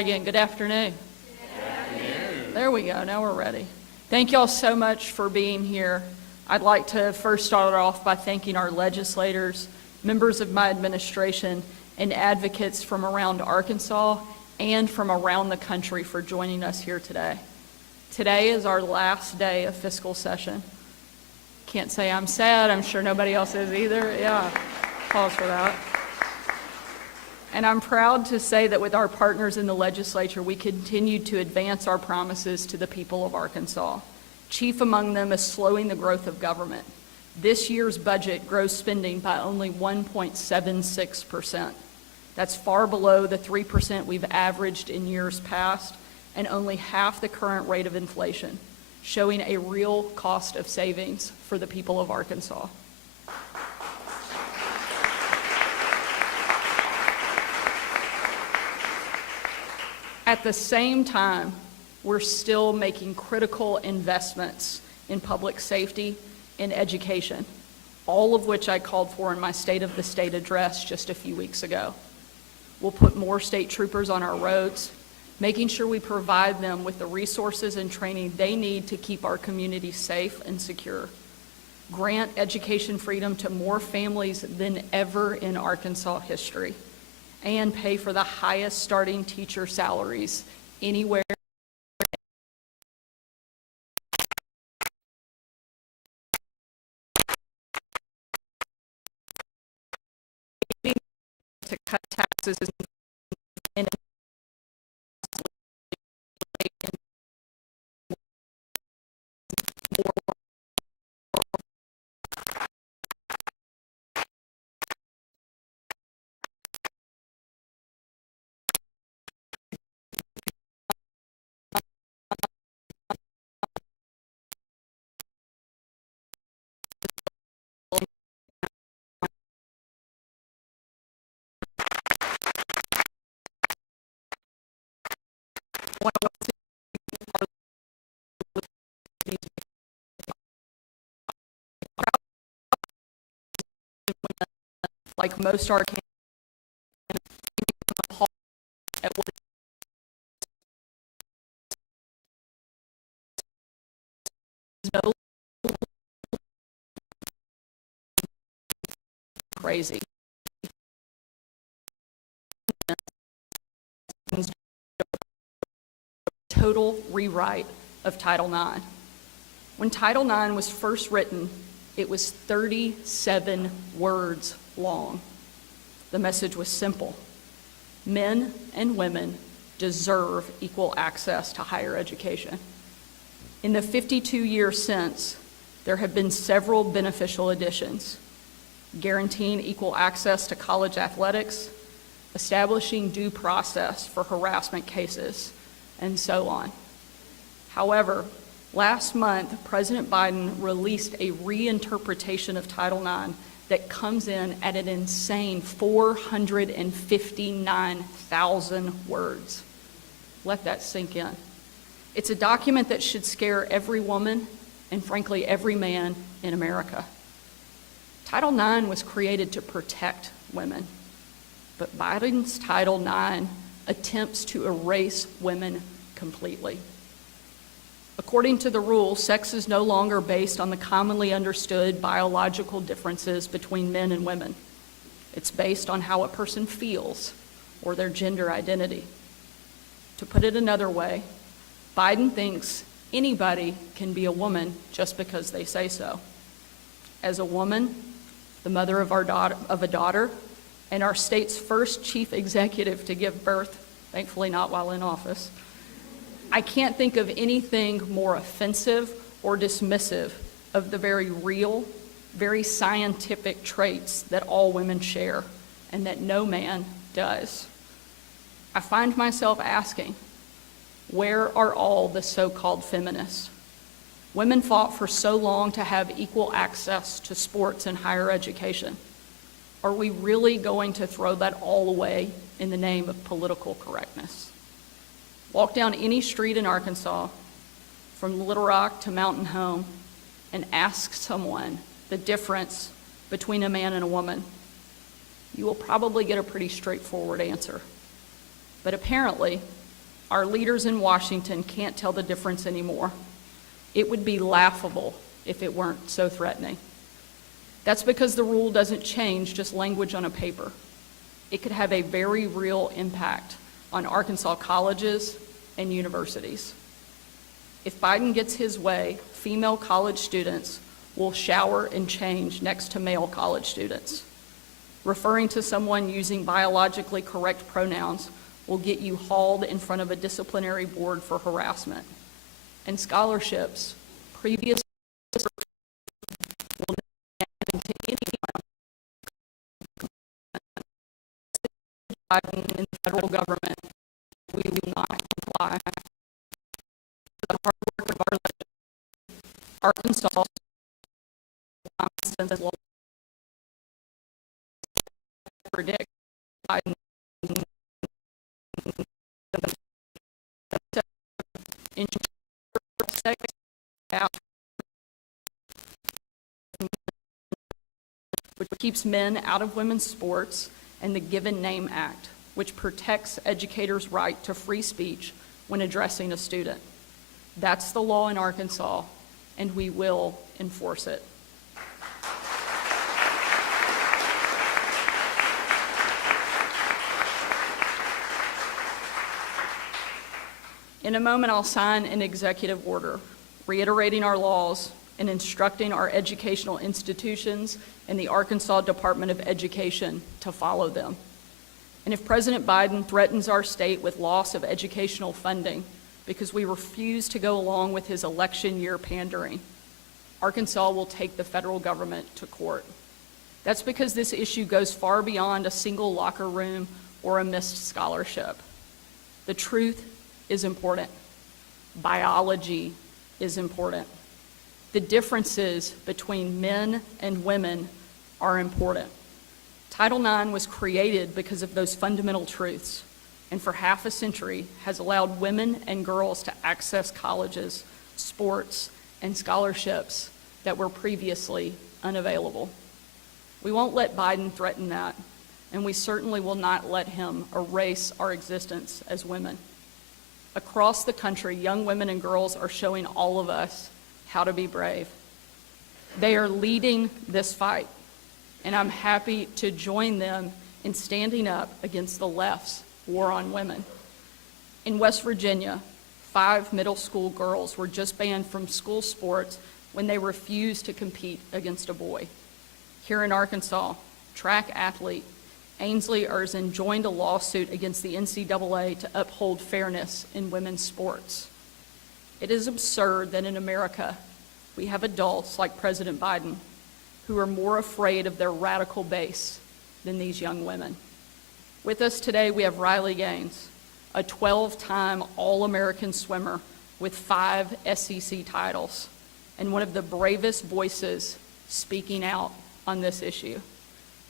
Again, good afternoon. Good afternoon. There we go, now we're ready. Thank y'all so much for being here. I'd like to first start off by thanking our legislators, members of my administration, and advocates from around Arkansas and from around the country for joining us here today. Today is our last day of fiscal session. Can't say I'm sad, I'm sure nobody else is either. Yeah, pause for that. And I'm proud to say that with our partners in the legislature, we continue to advance our promises to the people of Arkansas. Chief among them is slowing the growth of government. This year's budget grows spending by only 1.76%. That's far below the 3% we've averaged in years past and only half the current rate of inflation, showing a real cost of savings for the people of Arkansas. At the same time, we're still making critical investments in public safety and education, all of which I called for in my State of the State address just a few weeks ago. We'll put more state troopers on our roads, making sure we provide them with the resources and training they need to keep our communities safe and secure. Grant education freedom to more families than ever in Arkansas history, and pay for the highest starting teacher salaries anywhere to cut taxes and like most Arkansans at what is no crazy. Total rewrite of Title IX. When Title IX was first written, it was 37 words long. The message was simple. Men and women deserve equal access to higher education. In the 52 years since, there have been several beneficial additions, guaranteeing equal access to college athletics, establishing due process for harassment cases, and so on. However, last month, President Biden released a reinterpretation of Title IX that comes in at an insane 459,000 words. Let that sink in. It's a document that should scare every woman and frankly every man in America. Title IX was created to protect women, but Biden's Title IX attempts to erase women completely. According to the rule, sex is no longer based on the commonly understood biological differences between men and women. It's based on how a person feels or their gender identity. To put it another way, Biden thinks anybody can be a woman just because they say so. As a woman, the mother of a daughter, and our state's first chief executive to give birth, thankfully not while in office, I can't think of anything more offensive or dismissive of the very real, very scientific traits that all women share and that no man does. I find myself asking, where are all the so-called feminists? Women fought for so long to have equal access to sports and higher education. Are we really going to throw that all away in the name of political correctness? Walk down any street in Arkansas, from Little Rock to Mountain Home, and ask someone the difference between a man and a woman. You will probably get a pretty straightforward answer. But apparently, Our leaders in Washington can't tell the difference anymore. It would be laughable if it weren't so threatening. That's because the rule doesn't change just language on a paper. It could have a very real impact on Arkansas colleges and universities. If Biden gets his way, female college students will shower and change next to male college students. Referring to someone using biologically correct pronouns will get you hauled in front of a disciplinary board for harassment. And scholarships, previous will not to anyone Biden in the federal government, we will not comply. The hard work of our legislature, Arkansas, since law predict Biden which keeps men out of women's sports, and the Given Name Act, which protects educators' right to free speech when addressing a student. That's the law in Arkansas, and we will enforce it. In a moment, I'll sign an executive order reiterating our laws and instructing our educational institutions and the Arkansas Department of Education to follow them. And if President Biden threatens our state with loss of educational funding because we refuse to go along with his election year pandering, Arkansas will take the federal government to court. That's because this issue goes far beyond a single locker room or a missed scholarship. The truth is important. Biology is important. The differences between men and women are important. Title IX was created because of those fundamental truths, and for half a century has allowed women and girls to access colleges, sports, and scholarships that were previously unavailable. We won't let Biden threaten that, and we certainly will not let him erase our existence as women. Across the country, young women and girls are showing all of us how to be brave. They are leading this fight, and I'm happy to join them in standing up against the left's war on women. In West Virginia, 5 middle school girls were just banned from school sports when they refused to compete against a boy. Here in Arkansas, track athlete Ainsley Erzin joined a lawsuit against the NCAA to uphold fairness in women's sports. It is absurd that in America, we have adults like President Biden who are more afraid of their radical base than these young women. With us today, we have Riley Gaines, a 12-time All-American swimmer with 5 SEC titles, and one of the bravest voices speaking out on this issue.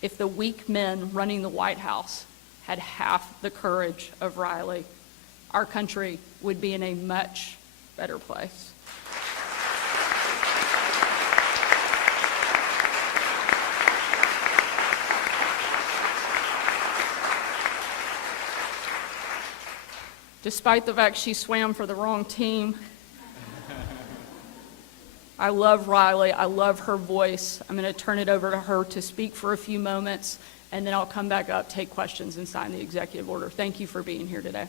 If the weak men running the White House had half the courage of Riley, our country would be in a much better place. Despite the fact she swam for the wrong team, I love Riley. I love her voice. I'm going to turn it over to her to speak for a few moments, and then I'll come back up, take questions, and sign the executive order. Thank you for being here today.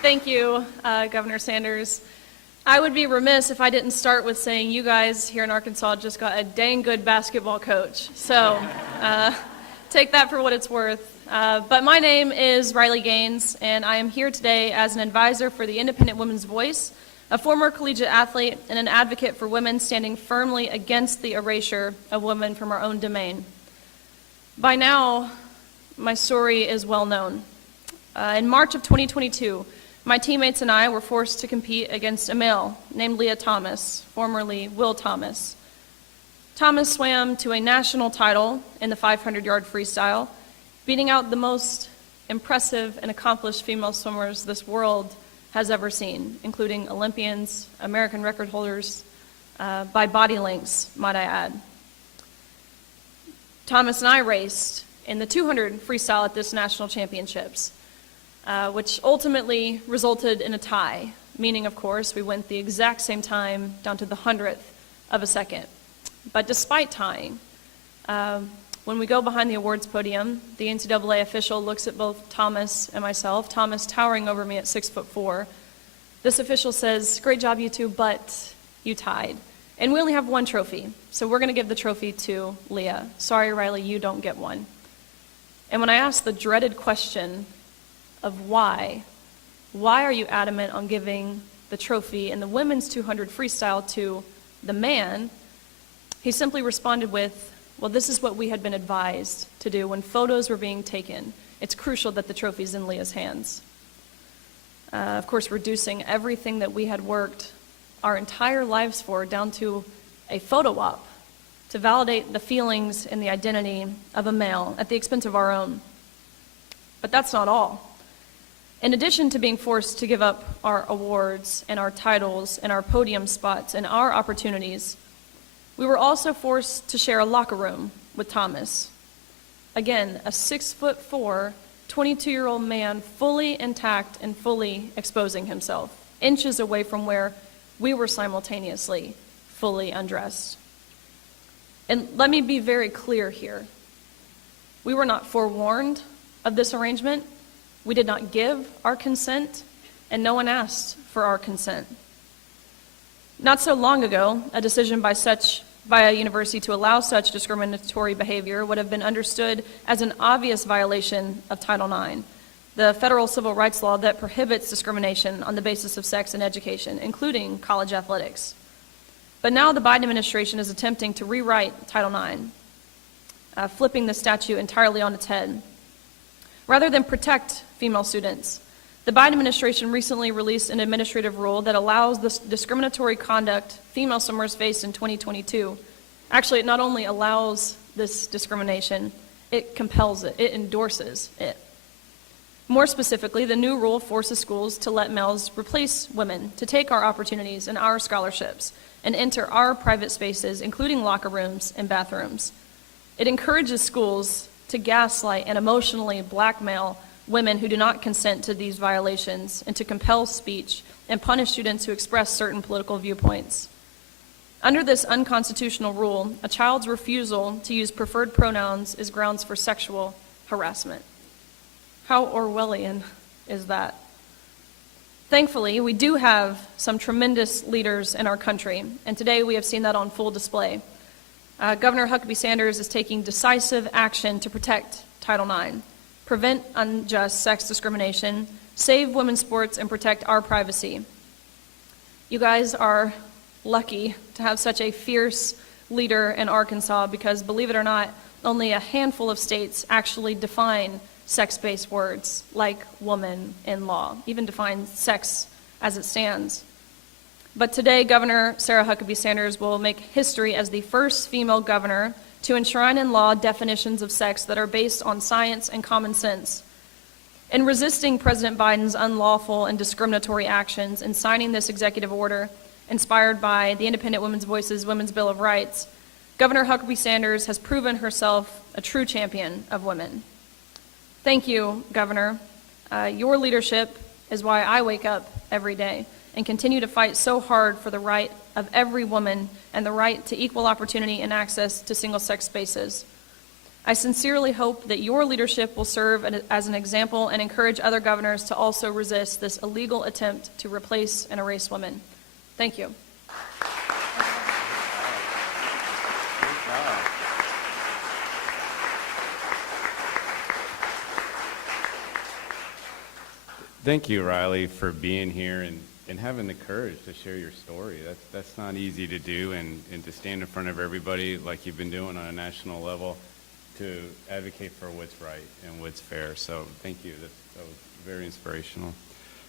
Thank you, Governor Sanders. I would be remiss if I didn't start with saying you guys here in Arkansas just got a dang good basketball coach. So take that for what it's worth. But my name is Riley Gaines, and I am here today as an advisor for the Independent Women's Voice, a former collegiate athlete, and an advocate for women standing firmly against the erasure of women from our own domain. By now, my story is well known. In March of 2022, my teammates and I were forced to compete against a male named Leah Thomas, formerly Will Thomas. Thomas swam to a national title in the 500-yard freestyle, beating out the most impressive and accomplished female swimmers this world has ever seen, including Olympians, American record holders, by body lengths, might I add. Thomas and I raced in the 200 freestyle at this national championships, which ultimately resulted in a tie, meaning, of course, we went the exact same time down to the 100th of a second. But despite tying, when we go behind the awards podium, the NCAA official looks at both Thomas and myself, Thomas towering over me at 6'4". This official says, "Great job, you two, but you tied. And we only have one trophy, so we're going to give the trophy to Leah. Sorry, Riley, you don't get one." And when I asked the dreaded question of why are you adamant on giving the trophy in the women's 200 freestyle to the man, he simply responded with, "Well, this is what we had been advised to do when photos were being taken. It's crucial that the trophy's in Leah's hands." Of course, reducing everything that we had worked our entire lives for down to a photo op to validate the feelings and the identity of a male at the expense of our own. But that's not all. In addition to being forced to give up our awards and our titles and our podium spots and our opportunities, we were also forced to share a locker room with Thomas. Again, a 6'4", 22-year-old man, fully intact and fully exposing himself, inches away from where we were simultaneously fully undressed. And let me be very clear here. We were not forewarned of this arrangement. We did not give our consent, and no one asked for our consent. Not so long ago, a decision by a university to allow such discriminatory behavior would have been understood as an obvious violation of Title IX, the federal civil rights law that prohibits discrimination on the basis of sex in education, including college athletics. But now the Biden administration is attempting to rewrite Title IX, flipping the statute entirely on its head. Rather than protect female students, the Biden administration recently released an administrative rule that allows the discriminatory conduct female swimmers faced in 2022. Actually, it not only allows this discrimination, it compels it, it endorses it. More specifically, the new rule forces schools to let males replace women, to take our opportunities and our scholarships, and enter our private spaces, including locker rooms and bathrooms. It encourages schools to gaslight and emotionally blackmail women who do not consent to these violations, and to compel speech and punish students who express certain political viewpoints. Under this unconstitutional rule, a child's refusal to use preferred pronouns is grounds for sexual harassment. How Orwellian is that? Thankfully, we do have some tremendous leaders in our country, and today we have seen that on full display. Governor Huckabee Sanders is taking decisive action to protect Title IX, prevent unjust sex discrimination, save women's sports, and protect our privacy. You guys are lucky to have such a fierce leader in Arkansas because, believe it or not, only a handful of states actually define sex-based words like woman in law, even define sex as it stands. But today, Governor Sarah Huckabee Sanders will make history as the first female governor to enshrine in law definitions of sex that are based on science and common sense. In resisting President Biden's unlawful and discriminatory actions and signing this executive order inspired by the Independent Women's Voices Women's Bill of Rights, Governor Huckabee Sanders has proven herself a true champion of women. Thank you, Governor. Your leadership is why I wake up every day and continue to fight so hard for the right of every woman and the right to equal opportunity and access to single-sex spaces. I sincerely hope that your leadership will serve as an example and encourage other governors to also resist this illegal attempt to replace and erase women. Thank you. Thank you, Riley, for being here and having the courage to share your story. That's not easy to do, and to stand in front of everybody like you've been doing on a national level to advocate for what's right and what's fair. So thank you. That was very inspirational.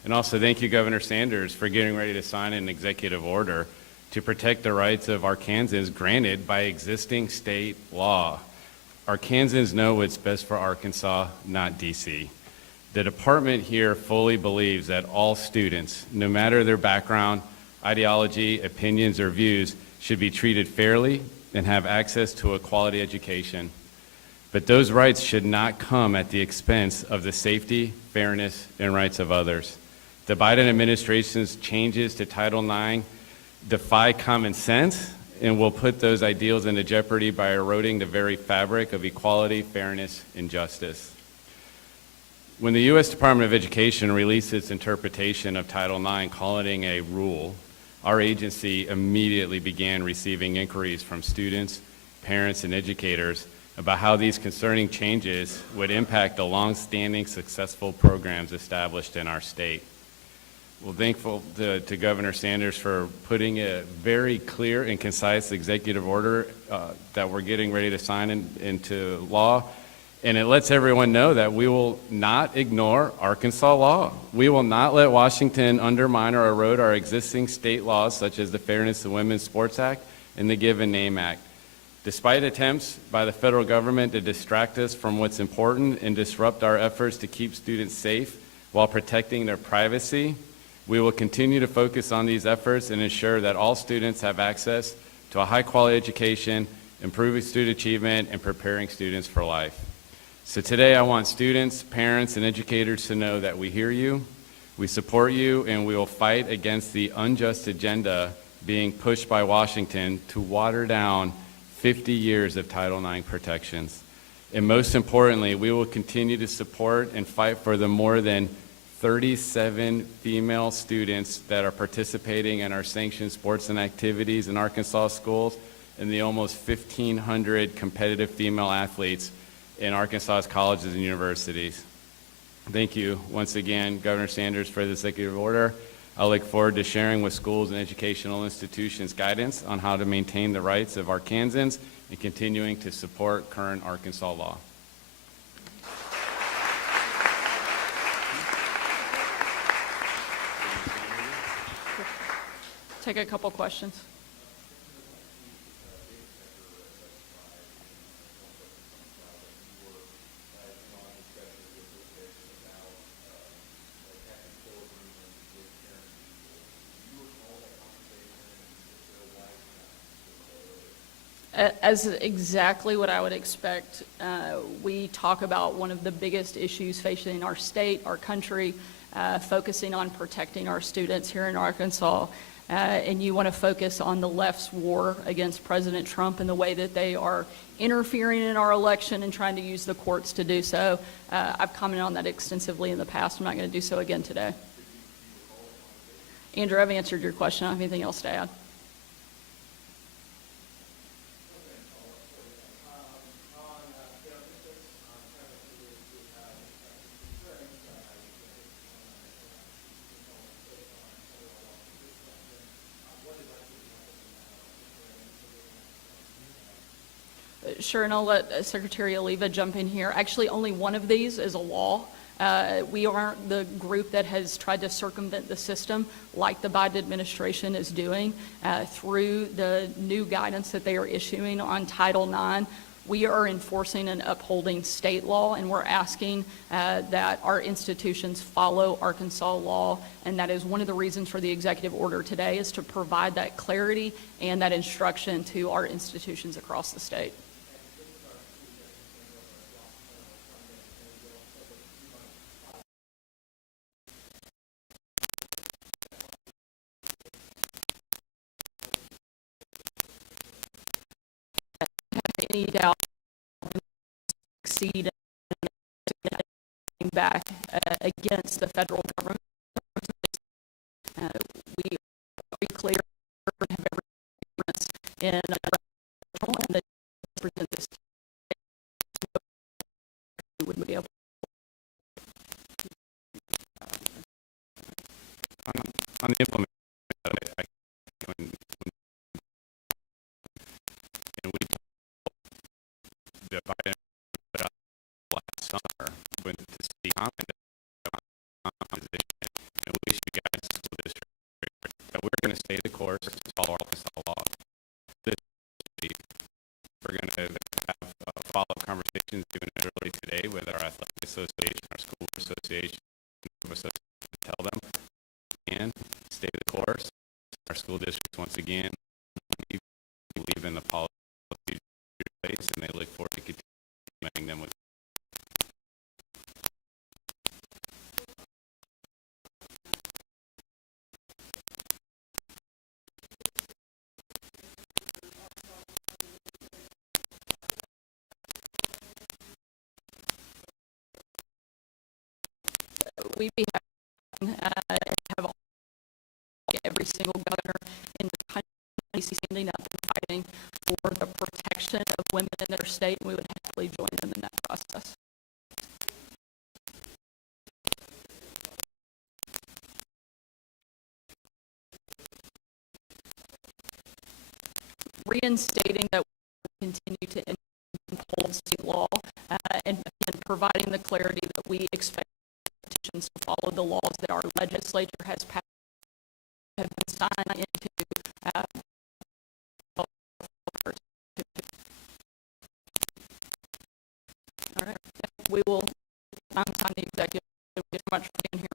And also thank you, Governor Sanders, for getting ready to sign an executive order to protect the rights of Arkansans granted by existing state law. Arkansans know what's best for Arkansas, not D.C. The department here fully believes that all students, no matter their background, ideology, opinions, or views, should be treated fairly and have access to a quality education. But those rights should not come at the expense of the safety, fairness, and rights of others. The Biden administration's changes to Title IX defy common sense and will put those ideals into jeopardy by eroding the very fabric of equality, fairness, and justice. When the U.S. Department of Education released its interpretation of Title IX, calling it a rule, our agency immediately began receiving inquiries from students, parents, and educators about how these concerning changes would impact the long-standing successful programs established in our state. We're thankful to Governor Sanders for putting a very clear and concise executive order that we're getting ready to sign into law. And it lets everyone know that we will not ignore Arkansas law. We will not let Washington undermine or erode our existing state laws, such as the Fairness of Women's Sports Act and the Give and Name Act. Despite attempts by the federal government to distract us from what's important and disrupt our efforts to keep students safe while protecting their privacy, we will continue to focus on these efforts and ensure that all students have access to a high-quality education, improving student achievement, and preparing students for life. So today I want students, parents, and educators to know that we hear you, we support you, and we will fight against the unjust agenda being pushed by Washington to water down 50 years of Title IX protections. And most importantly, we will continue to support and fight for the more than 37 female students that are participating in our sanctioned sports and activities in Arkansas schools, and the almost 1,500 competitive female athletes in Arkansas's colleges and universities. Thank you once again, Governor Sanders, for this executive order. I look forward to sharing with schools and educational institutions guidance on how to maintain the rights of Arkansans and continuing to support current Arkansas law. Take a couple questions. As exactly what I would expect. We talk about one of the biggest issues facing our state, our country, focusing on protecting our students here in Arkansas. And you want to focus on the left's war against President Trump and the way that they are interfering in our election and trying to use the courts to do so. I've commented on that extensively in the past. I'm not going to do so again today. Andrew, I've answered your question. I don't have anything else to add. Sure, and I'll let Secretary Oliva jump in here. Actually, only one of these is a law. We aren't the group that has tried to circumvent the system like the Biden administration is doing through the new guidance that they are issuing on Title IX. We are enforcing and upholding state law, and we're asking that our institutions follow Arkansas law, and that is one of the reasons for the executive order today, is to provide that clarity and that instruction to our institutions across the state. Any doubt succeed in back against the federal government. We are very clear and have every difference in and that represent this would be able On the implementation, the Biden last summer went to see comment position, and we issued guidance to school district that we're going to stay the course, follow Arkansas law. We're going to have follow-up conversations even early today with our athletic association, our school association, to tell them and stay the course. Our school districts once again believe in the policy place, and they look forward to continuing implementing them with. We'd be happy to have every single governor in the country standing up and fighting for the protection of women in their state, and we would happily join them in that process. Reinstating that we continue to uphold state law and providing the clarity that we expect politicians to follow the laws that our legislature has passed, have been signed into. All right, we will. I'm the executive. Thank you so much for being here.